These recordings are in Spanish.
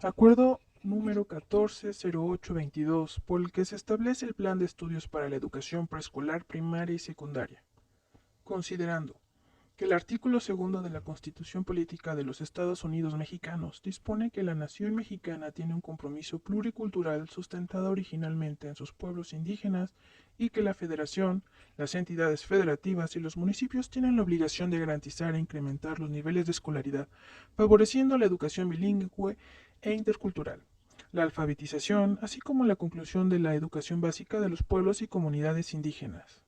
Acuerdo número 140822, por el que se establece el Plan de Estudios para la Educación Preescolar, Primaria y Secundaria, considerando que el artículo segundo de la Constitución Política de los Estados Unidos Mexicanos dispone que la nación mexicana tiene un compromiso pluricultural sustentado originalmente en sus pueblos indígenas y que la Federación, las entidades federativas y los municipios tienen la obligación de garantizar e incrementar los niveles de escolaridad, favoreciendo la educación bilingüe e intercultural, la alfabetización, así como la conclusión de la educación básica de los pueblos y comunidades indígenas.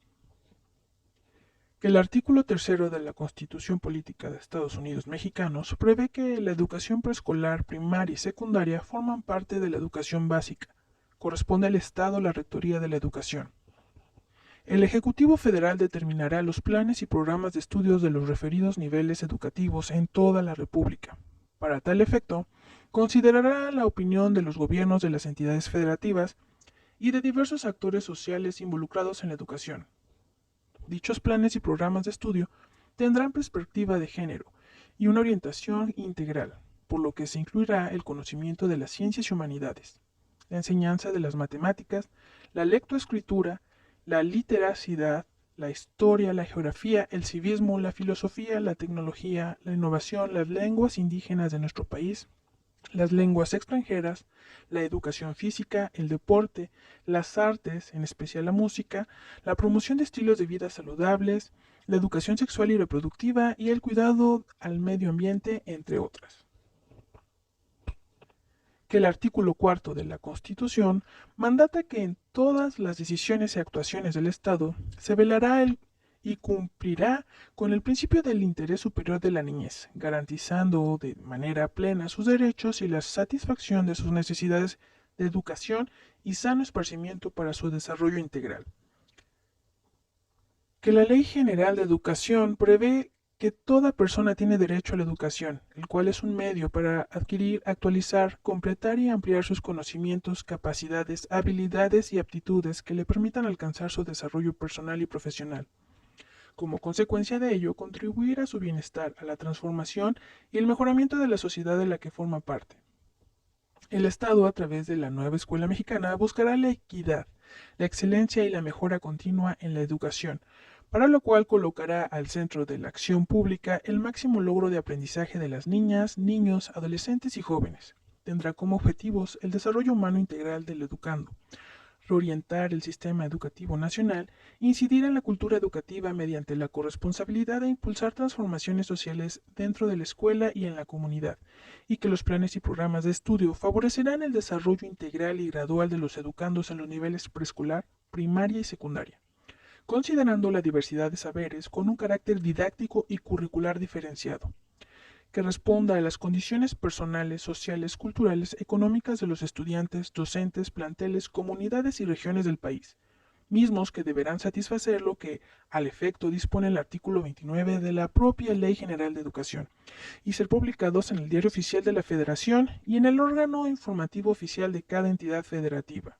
Que el artículo tercero de la Constitución Política de Estados Unidos Mexicanos prevé que la educación preescolar, primaria y secundaria forman parte de la educación básica. Corresponde al Estado la Rectoría de la Educación. El Ejecutivo Federal determinará los planes y programas de estudios de los referidos niveles educativos en toda la República. Para tal efecto, considerará la opinión de los gobiernos de las entidades federativas y de diversos actores sociales involucrados en la educación. Dichos planes y programas de estudio tendrán perspectiva de género y una orientación integral, por lo que se incluirá el conocimiento de las ciencias y humanidades, la enseñanza de las matemáticas, la lectoescritura, la literacidad, la historia, la geografía, el civismo, la filosofía, la tecnología, la innovación, las lenguas indígenas de nuestro país, las lenguas extranjeras, la educación física, el deporte, las artes, en especial la música, la promoción de estilos de vida saludables, la educación sexual y reproductiva y el cuidado al medio ambiente, entre otras. Que el artículo cuarto de la Constitución mandata que en todas las decisiones y actuaciones del Estado se velará y cumplirá con el principio del interés superior de la niñez, garantizando de manera plena sus derechos y la satisfacción de sus necesidades de educación y sano esparcimiento para su desarrollo integral. Que la Ley General de Educación prevé que toda persona tiene derecho a la educación, el cual es un medio para adquirir, actualizar, completar y ampliar sus conocimientos, capacidades, habilidades y aptitudes que le permitan alcanzar su desarrollo personal y profesional. Como consecuencia de ello, contribuir a su bienestar, a la transformación y el mejoramiento de la sociedad de la que forma parte. El Estado, a través de la nueva escuela mexicana, buscará la equidad, la excelencia y la mejora continua en la educación, para lo cual colocará al centro de la acción pública el máximo logro de aprendizaje de las niñas, niños, adolescentes y jóvenes. Tendrá como objetivos el desarrollo humano integral del educando, reorientar el sistema educativo nacional, incidir en la cultura educativa mediante la corresponsabilidad e impulsar transformaciones sociales dentro de la escuela y en la comunidad, y que los planes y programas de estudio favorecerán el desarrollo integral y gradual de los educandos en los niveles preescolar, primaria y secundaria, considerando la diversidad de saberes con un carácter didáctico y curricular diferenciado que responda a las condiciones personales, sociales, culturales, económicas de los estudiantes, docentes, planteles, comunidades y regiones del país, mismos que deberán satisfacer lo que, al efecto, dispone el artículo 29 de la propia Ley General de Educación, y ser publicados en el Diario Oficial de la Federación y en el órgano informativo oficial de cada entidad federativa.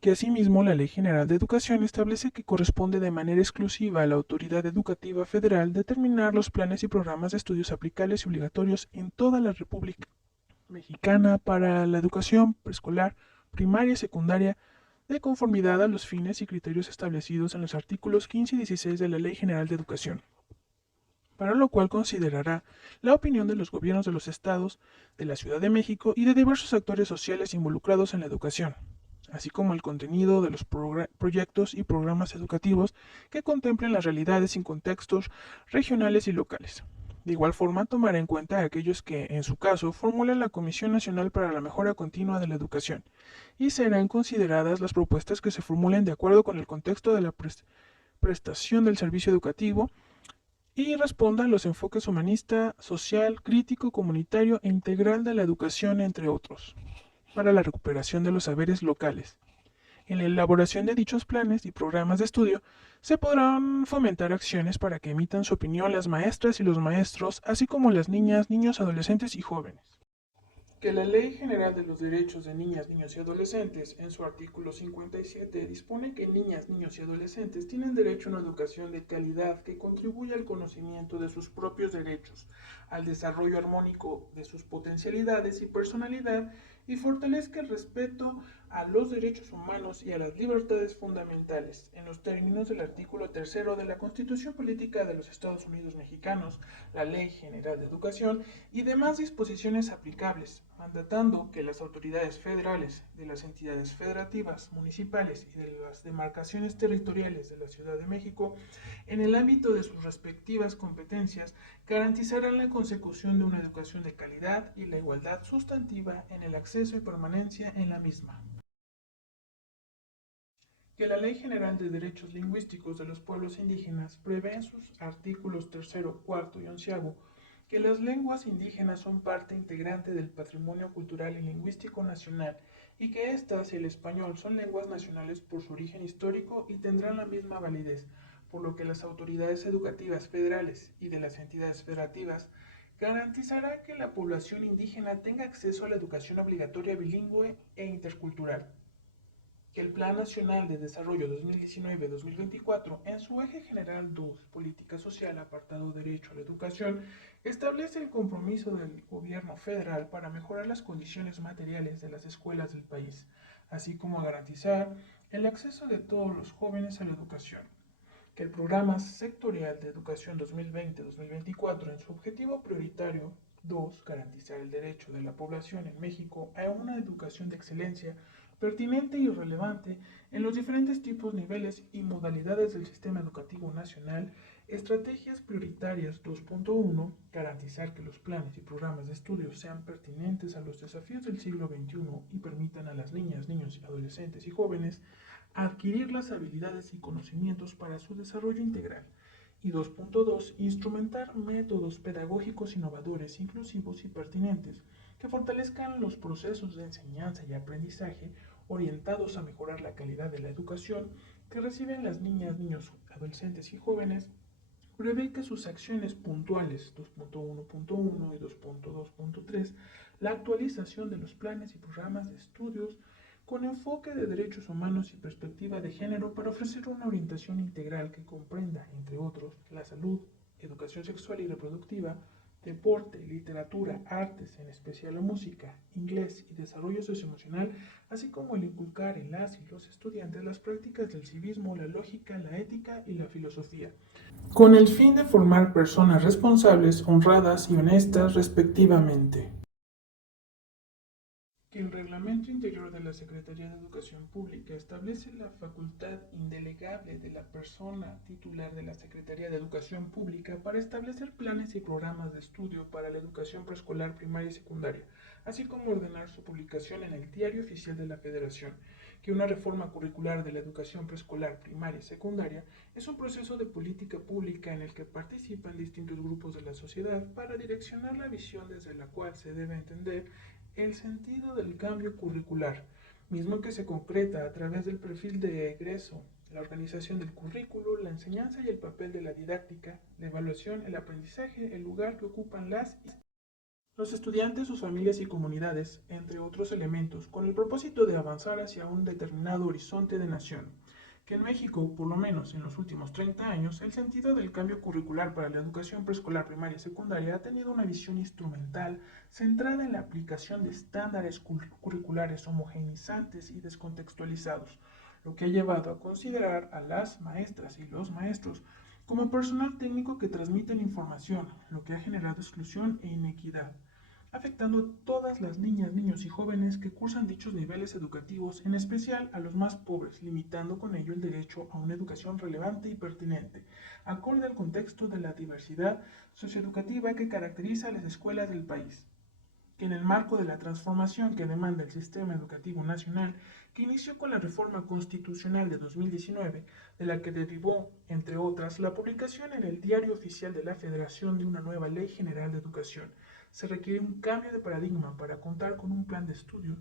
Que asimismo la Ley General de Educación establece que corresponde de manera exclusiva a la Autoridad Educativa Federal determinar los planes y programas de estudios aplicables y obligatorios en toda la República Mexicana para la educación preescolar, primaria y secundaria, de conformidad a los fines y criterios establecidos en los artículos 15 y 16 de la Ley General de Educación, para lo cual considerará la opinión de los gobiernos de los estados, de la Ciudad de México y de diversos actores sociales involucrados en la educación, así como el contenido de los proyectos y programas educativos que contemplen las realidades y contextos regionales y locales. De igual forma, tomará en cuenta a aquellos que, en su caso, formulen la Comisión Nacional para la Mejora Continua de la Educación, y serán consideradas las propuestas que se formulen de acuerdo con el contexto de la prestación del servicio educativo y responda a los enfoques humanista, social, crítico, comunitario e integral de la educación, entre otros, para la recuperación de los saberes locales. En la elaboración de dichos planes y programas de estudio, se podrán fomentar acciones para que emitan su opinión las maestras y los maestros, así como las niñas, niños, adolescentes y jóvenes. Que la Ley General de los Derechos de Niñas, Niños y Adolescentes, en su artículo 57, dispone que niñas, niños y adolescentes tienen derecho a una educación de calidad que contribuya al conocimiento de sus propios derechos, al desarrollo armónico de sus potencialidades y personalidad y fortalezca el respeto a los derechos humanos y a las libertades fundamentales, en los términos del artículo 3 de la Constitución Política de los Estados Unidos Mexicanos, la Ley General de Educación y demás disposiciones aplicables, mandatando que las autoridades federales de las entidades federativas, municipales y de las demarcaciones territoriales de la Ciudad de México, en el ámbito de sus respectivas competencias, garantizarán la consecución de una educación de calidad y la igualdad sustantiva en el acceso y permanencia en la misma. Que la Ley General de Derechos Lingüísticos de los Pueblos Indígenas prevé en sus artículos 3, 4 y 11 que las lenguas indígenas son parte integrante del patrimonio cultural y lingüístico nacional y que éstas y el español son lenguas nacionales por su origen histórico y tendrán la misma validez, por lo que las autoridades educativas federales y de las entidades federativas garantizarán que la población indígena tenga acceso a la educación obligatoria bilingüe e intercultural, que el Plan Nacional de Desarrollo 2019-2024, en su eje general 2, Política Social, apartado Derecho a la Educación, establece el compromiso del gobierno federal para mejorar las condiciones materiales de las escuelas del país, así como a garantizar el acceso de todos los jóvenes a la educación. Que el Programa Sectorial de Educación 2020-2024, en su objetivo prioritario 2, garantizar el derecho de la población en México a una educación de excelencia, pertinente y relevante en los diferentes tipos, niveles y modalidades del sistema educativo nacional, estrategias prioritarias 2.1, garantizar que los planes y programas de estudio sean pertinentes a los desafíos del siglo XXI y permitan a las niñas, niños, adolescentes y jóvenes adquirir las habilidades y conocimientos para su desarrollo integral. Y 2.2, instrumentar métodos pedagógicos innovadores, inclusivos y pertinentes que fortalezcan los procesos de enseñanza y aprendizaje orientados a mejorar la calidad de la educación que reciben las niñas, niños, adolescentes y jóvenes. Prevé que sus acciones puntuales 2.1.1 y 2.2.3, la actualización de los planes y programas de estudios con enfoque de derechos humanos y perspectiva de género para ofrecer una orientación integral que comprenda, entre otros, la salud, educación sexual y reproductiva, deporte, literatura, artes, en especial la música, inglés y desarrollo socioemocional, así como el inculcar en las y los estudiantes las prácticas del civismo, la lógica, la ética y la filosofía, con el fin de formar personas responsables, honradas y honestas respectivamente. Que el Reglamento Interior de la Secretaría de Educación Pública establece la facultad indelegable de la persona titular de la Secretaría de Educación Pública para establecer planes y programas de estudio para la educación preescolar, primaria y secundaria, así como ordenar su publicación en el Diario Oficial de la Federación. Que una reforma curricular de la educación preescolar, primaria y secundaria es un proceso de política pública en el que participan distintos grupos de la sociedad para direccionar la visión desde la cual se debe entender el sentido del cambio curricular, mismo que se concreta a través del perfil de egreso, la organización del currículo, la enseñanza y el papel de la didáctica, la evaluación, el aprendizaje, el lugar que ocupan los estudiantes, sus familias y comunidades, entre otros elementos, con el propósito de avanzar hacia un determinado horizonte de nación. Que en México, por lo menos en los últimos 30 años, el sentido del cambio curricular para la educación preescolar, primaria y secundaria ha tenido una visión instrumental centrada en la aplicación de estándares curriculares homogeneizantes y descontextualizados, lo que ha llevado a considerar a las maestras y los maestros como personal técnico que transmiten información, lo que ha generado exclusión e inequidad, afectando a todas las niñas, niños y jóvenes que cursan dichos niveles educativos, en especial a los más pobres, limitando con ello el derecho a una educación relevante y pertinente, acorde al contexto de la diversidad socioeducativa que caracteriza a las escuelas del país. Que en el marco de la transformación que demanda el sistema educativo nacional, que inició con la reforma constitucional de 2019, de la que derivó, entre otras, la publicación en el Diario Oficial de la Federación de una nueva Ley General de Educación, se requiere un cambio de paradigma para contar con un plan de estudio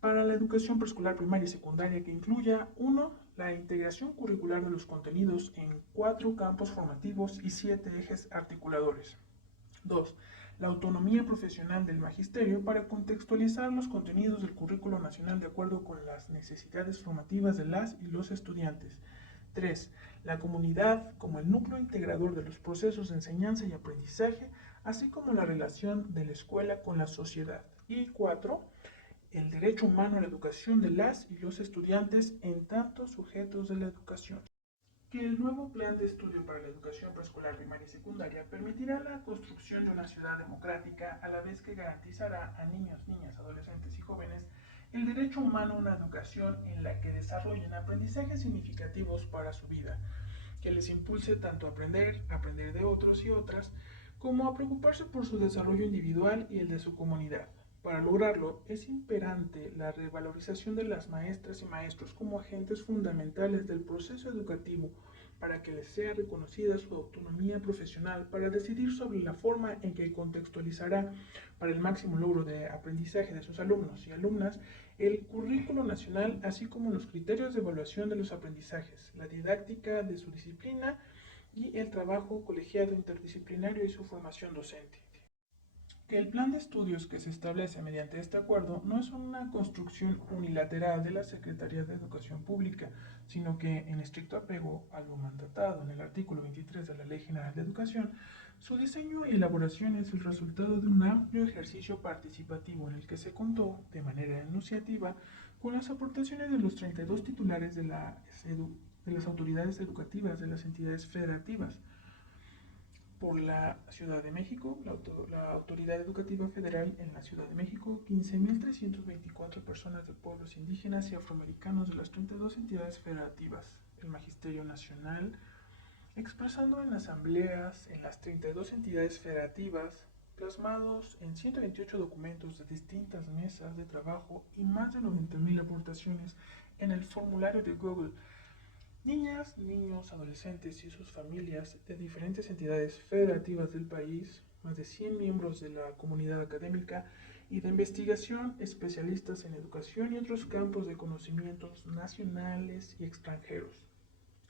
para la educación preescolar, primaria y secundaria que incluya 1. La integración curricular de los contenidos en 4 campos formativos y 7 ejes articuladores. 2. La autonomía profesional del magisterio para contextualizar los contenidos del currículo nacional de acuerdo con las necesidades formativas de las y los estudiantes. 3. La comunidad como el núcleo integrador de los procesos de enseñanza y aprendizaje, así como la relación de la escuela con la sociedad. Y 4. El derecho humano a la educación de las y los estudiantes en tanto sujetos de la educación. Que el nuevo plan de estudio para la educación preescolar, primaria y secundaria permitirá la construcción de una ciudad democrática a la vez que garantizará a niños, niñas, adolescentes y jóvenes el derecho humano a una educación en la que desarrollen aprendizajes significativos para su vida, que les impulse tanto a aprender de otros y otras, como a preocuparse por su desarrollo individual y el de su comunidad. Para lograrlo, es imperante la revalorización de las maestras y maestros como agentes fundamentales del proceso educativo para que les sea reconocida su autonomía profesional para decidir sobre la forma en que contextualizará para el máximo logro de aprendizaje de sus alumnos y alumnas el currículo nacional, así como los criterios de evaluación de los aprendizajes, la didáctica de su disciplina y el trabajo colegiado interdisciplinario y su formación docente. Que el plan de estudios que se establece mediante este acuerdo no es una construcción unilateral de la Secretaría de Educación Pública, sino que, en estricto apego a lo mandatado en el artículo 23 de la Ley General de Educación, su diseño y elaboración es el resultado de un amplio ejercicio participativo en el que se contó, de manera enunciativa, con las aportaciones de los 32 titulares de las autoridades educativas de las entidades federativas, por la Ciudad de México, la Autoridad Educativa Federal en la Ciudad de México, 15.324 personas de pueblos indígenas y afroamericanos de las 32 entidades federativas, el Magisterio Nacional, expresando en asambleas en las 32 entidades federativas, plasmados en 128 documentos de distintas mesas de trabajo y más de 90.000 aportaciones en el formulario de Google. Niñas, niños, adolescentes y sus familias de diferentes entidades federativas del país, más de 100 miembros de la comunidad académica y de investigación, especialistas en educación y otros campos de conocimientos nacionales y extranjeros,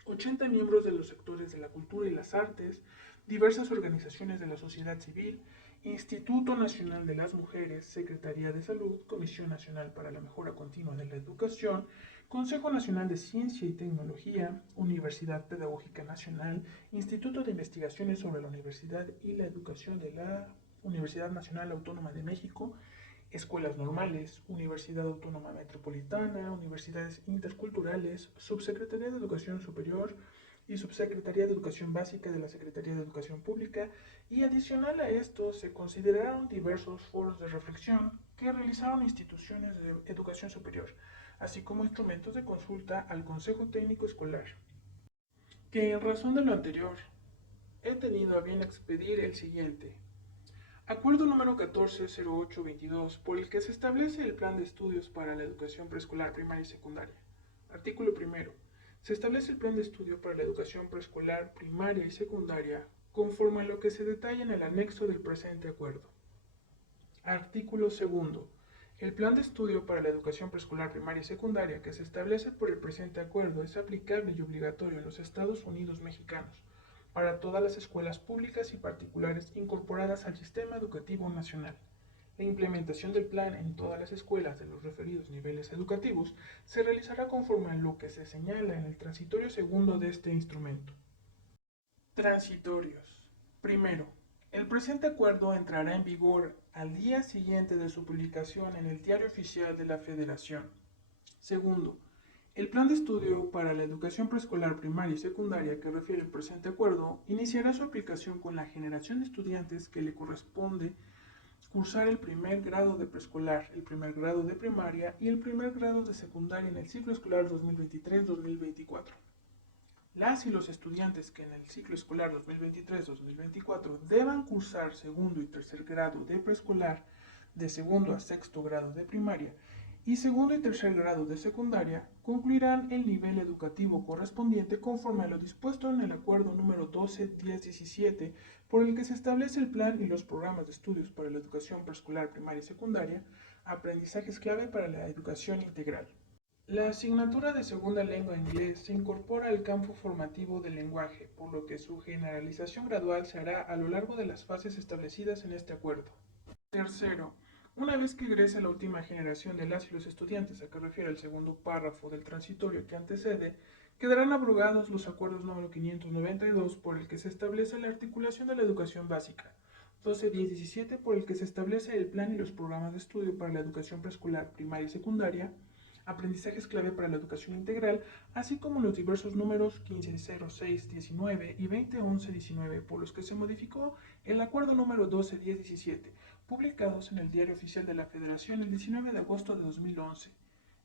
80 miembros de los sectores de la cultura y las artes, diversas organizaciones de la sociedad civil, Instituto Nacional de las Mujeres, Secretaría de Salud, Comisión Nacional para la Mejora Continua de la Educación, Consejo Nacional de Ciencia y Tecnología, Universidad Pedagógica Nacional, Instituto de Investigaciones sobre la Universidad y la Educación de la Universidad Nacional Autónoma de México, escuelas normales, Universidad Autónoma Metropolitana, universidades interculturales, Subsecretaría de Educación Superior y Subsecretaría de Educación Básica de la Secretaría de Educación Pública, y adicional a esto se consideraron diversos foros de reflexión que realizaron instituciones de educación superior, así como instrumentos de consulta al Consejo Técnico Escolar, que en razón de lo anterior he tenido a bien expedir el siguiente. Acuerdo número 140822, por el que se establece el Plan de Estudios para la Educación Preescolar, Primaria y Secundaria. Artículo primero. Se establece el Plan de Estudio para la Educación Preescolar, Primaria y Secundaria, conforme a lo que se detalla en el anexo del presente acuerdo. Artículo segundo. El Plan de Estudio para la Educación Preescolar, Primaria y Secundaria que se establece por el presente acuerdo es aplicable y obligatorio en los Estados Unidos mexicanos, para todas las escuelas públicas y particulares incorporadas al sistema educativo nacional. La implementación del plan en todas las escuelas de los referidos niveles educativos se realizará conforme a lo que se señala en el transitorio segundo de este instrumento. Transitorios. Primero, el presente acuerdo entrará en vigor al día siguiente de su publicación en el Diario Oficial de la Federación. Segundo, el Plan de Estudio para la Educación Preescolar, Primaria y Secundaria que refiere el presente acuerdo iniciará su aplicación con la generación de estudiantes que le corresponde cursar el primer grado de preescolar, el primer grado de primaria y el primer grado de secundaria en el ciclo escolar 2023-2024. Las y los estudiantes que en el ciclo escolar 2023-2024 deban cursar segundo y tercer grado de preescolar, de segundo a sexto grado de primaria y segundo y tercer grado de secundaria, concluirán el nivel educativo correspondiente conforme a lo dispuesto en el acuerdo número 12-1017, por el que se establece el plan y los programas de estudios para la educación preescolar, primaria y secundaria, aprendizajes clave para la educación integral. La asignatura de segunda lengua inglés se incorpora al campo formativo del lenguaje, por lo que su generalización gradual se hará a lo largo de las fases establecidas en este acuerdo. Tercero, una vez que egrese la última generación de las y los estudiantes a que refiere el segundo párrafo del transitorio que antecede, Quedarán abrogados los acuerdos número 592 por el que se establece la articulación de la educación básica, 12.10.17 por el que se establece el plan y los programas de estudio para la educación preescolar, primaria y secundaria, aprendizajes clave para la educación integral, así como los diversos números 15.06.19 y 20.11.19 por los que se modificó el acuerdo número 12.10.17, publicados en el Diario Oficial de la Federación el 19 de agosto de 2011,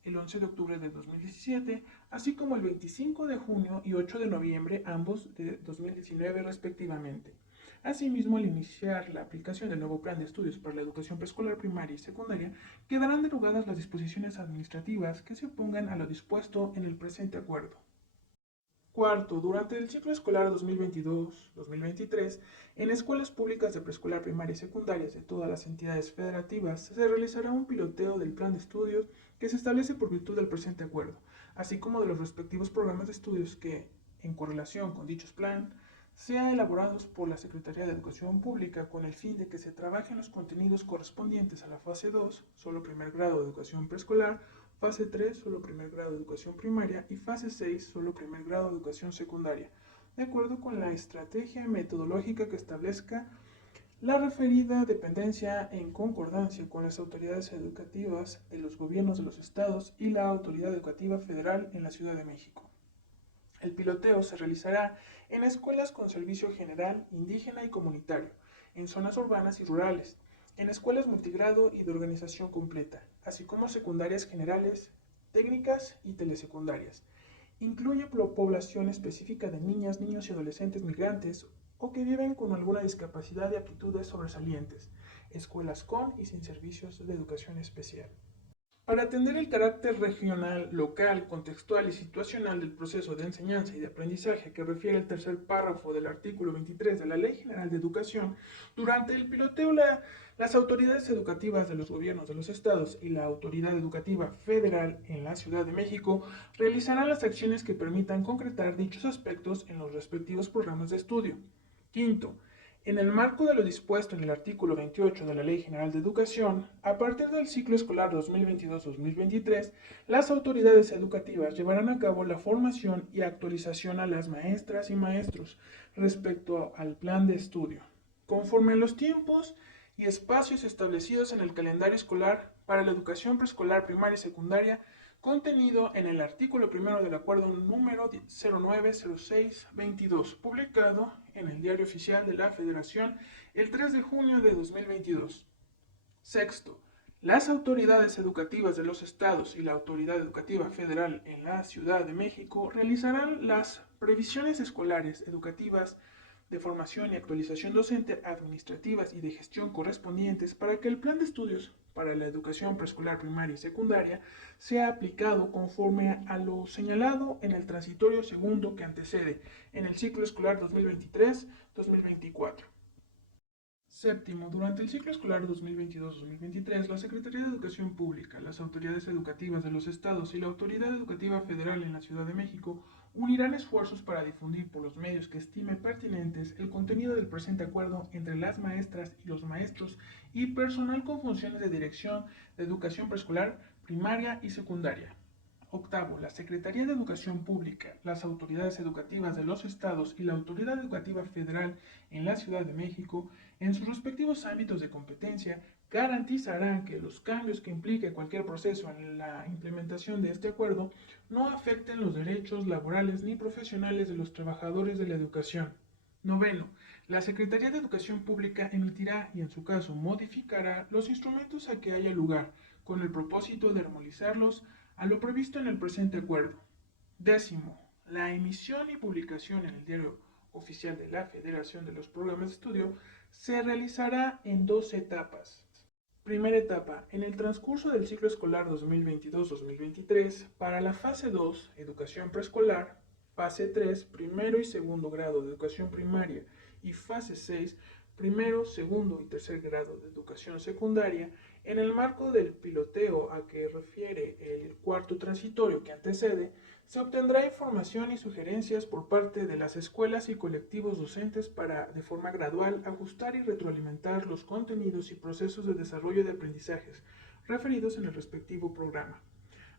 el 11 de octubre de 2017, así como el 25 de junio y 8 de noviembre, ambos de 2019 respectivamente. Asimismo, al iniciar la aplicación del nuevo plan de estudios para la educación preescolar, primaria y secundaria, quedarán derogadas las disposiciones administrativas que se opongan a lo dispuesto en el presente acuerdo. Cuarto, durante el ciclo escolar 2022-2023, en escuelas públicas de preescolar, primaria y secundarias de todas las entidades federativas se realizará un piloteo del plan de estudios que se establece por virtud del presente acuerdo, así como de los respectivos programas de estudios que, en correlación con dichos plan, sean elaborados por la Secretaría de Educación Pública con el fin de que se trabajen los contenidos correspondientes a la fase 2, solo primer grado de educación preescolar, fase 3, solo primer grado de educación primaria y fase 6, solo primer grado de educación secundaria, de acuerdo con la estrategia metodológica que establezca la referida dependencia en concordancia con las autoridades educativas de los gobiernos de los estados y la Autoridad Educativa Federal en la Ciudad de México. El piloteo se realizará en escuelas con servicio general, indígena y comunitario, en zonas urbanas y rurales, en escuelas multigrado y de organización completa, así como secundarias generales, técnicas y telesecundarias. Incluye población específica de niñas, niños y adolescentes migrantes o que viven con alguna discapacidad y aptitudes sobresalientes, escuelas con y sin servicios de educación especial. Para atender el carácter regional, local, contextual y situacional del proceso de enseñanza y de aprendizaje que refiere el tercer párrafo del artículo 23 de la Ley General de Educación, durante el piloteo las autoridades educativas de los gobiernos de los estados y la Autoridad Educativa Federal en la Ciudad de México realizarán las acciones que permitan concretar dichos aspectos en los respectivos programas de estudio. Quinto, en el marco de lo dispuesto en el artículo 28 de la Ley General de Educación, a partir del ciclo escolar 2022-2023, las autoridades educativas llevarán a cabo la formación y actualización a las maestras y maestros respecto al plan de estudio, conforme a los tiempos y espacios establecidos en el calendario escolar para la educación preescolar, primaria y secundaria, contenido en el artículo primero del acuerdo número 090622, publicado en el Diario Oficial de la Federación el 3 de junio de 2022. Sexto, las autoridades educativas de los estados y la Autoridad Educativa Federal en la Ciudad de México realizarán las previsiones escolares, educativas, de formación y actualización docente, administrativas y de gestión correspondientes para que el plan de estudios para la educación preescolar, primaria y secundaria sea aplicado conforme a lo señalado en el transitorio segundo que antecede en el ciclo escolar 2023-2024. Séptimo, durante el ciclo escolar 2022-2023, la Secretaría de Educación Pública, las autoridades educativas de los estados y la Autoridad Educativa Federal en la Ciudad de México unirán esfuerzos para difundir por los medios que estime pertinentes el contenido del presente acuerdo entre las maestras y los maestros y personal con funciones de dirección de educación preescolar, primaria y secundaria. Octavo, la Secretaría de Educación Pública, las autoridades educativas de los estados y la Autoridad Educativa Federal en la Ciudad de México, en sus respectivos ámbitos de competencia, garantizarán que los cambios que implique cualquier proceso en la implementación de este acuerdo no afecten los derechos laborales ni profesionales de los trabajadores de la educación. Noveno, la Secretaría de Educación Pública emitirá y en su caso modificará los instrumentos a que haya lugar, con el propósito de armonizarlos a lo previsto en el presente acuerdo. Décimo, la emisión y publicación en el Diario Oficial de la Federación de los programas de estudio se realizará en dos etapas. Primera etapa, en el transcurso del ciclo escolar 2022-2023, para la fase 2, educación preescolar, fase 3, primero y segundo grado de educación primaria y fase 6, primero, segundo y tercer grado de educación secundaria, en el marco del piloteo a que refiere el cuarto transitorio que antecede, se obtendrá información y sugerencias por parte de las escuelas y colectivos docentes para, de forma gradual, ajustar y retroalimentar los contenidos y procesos de desarrollo de aprendizajes referidos en el respectivo programa.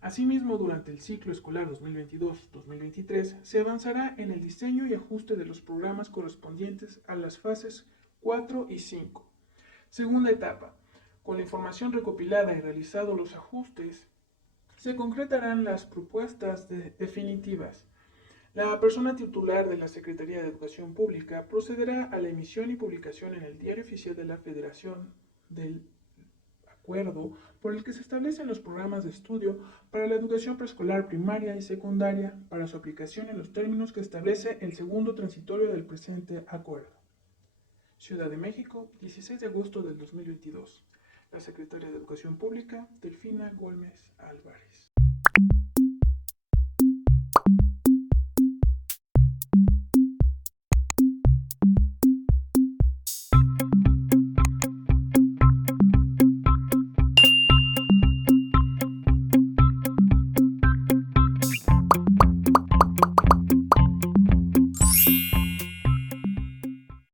Asimismo, durante el ciclo escolar 2022-2023 se avanzará en el diseño y ajuste de los programas correspondientes a las fases 4 y 5. Segunda etapa. Con la información recopilada y realizados los ajustes, se concretarán las propuestas definitivas. La persona titular de la Secretaría de Educación Pública procederá a la emisión y publicación en el Diario Oficial de la Federación del acuerdo por el que se establecen los programas de estudio para la educación preescolar, primaria y secundaria para su aplicación en los términos que establece el segundo transitorio del presente acuerdo. Ciudad de México, 16 de agosto del 2022. La Secretaria de Educación Pública, Delfina Gómez Álvarez.